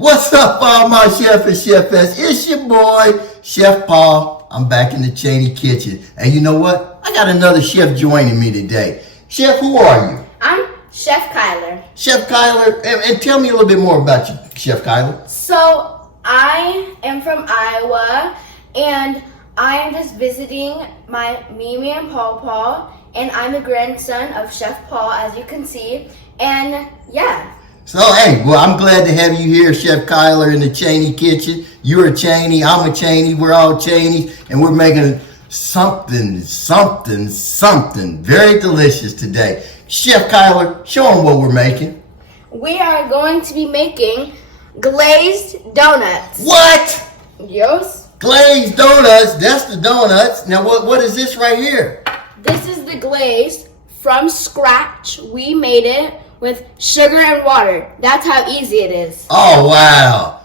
What's up, all my chef and chefettes? It's your boy, Chef Paul. I'm back in the Chaney kitchen. And you know what? I got another chef joining me today. Chef, who are you? I'm Chef Kyler. Chef Kyler, and tell me a little bit more about you, Chef Kyler. So, I am from Iowa, and I am just visiting my Mimi and Paul, and I'm the grandson of Chef Paul, as you can see, and yeah. So, hey, well, I'm glad to have you here, Chef Kyler, in the Chaney kitchen. You're a Chaney, I'm a Chaney, we're all Chaneys, and we're making something very delicious today. Chef Kyler, show them what we're making. We are going to be making glazed donuts. What? Yes. Glazed donuts, that's the donuts. Now, what is this right here? This is the glaze from scratch. We made it with sugar and water. That's how easy it is. Oh, wow.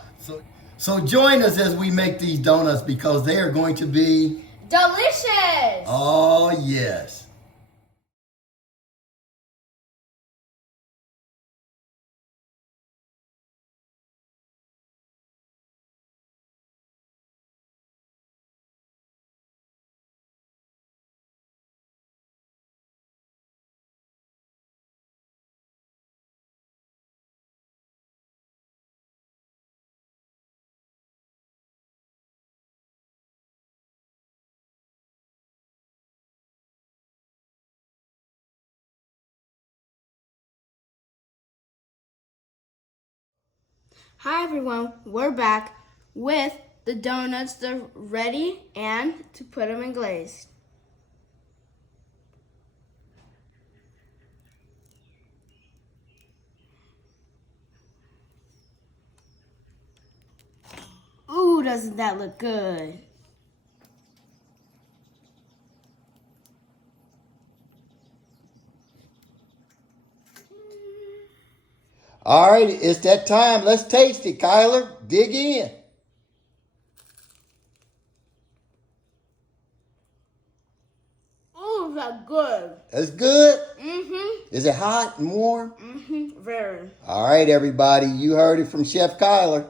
So join us as we make these donuts because they are going to be delicious. Oh, yes. Hi everyone, we're back with the donuts. They're ready and to put them in glaze. Ooh, doesn't that look good? All right, it's that time. Let's taste it, Kyler. Dig in. Ooh, that's good. That's good. Mm-hmm. Is it hot and warm? Mm-hmm. Very. All right, everybody. You heard it from Chef Kyler.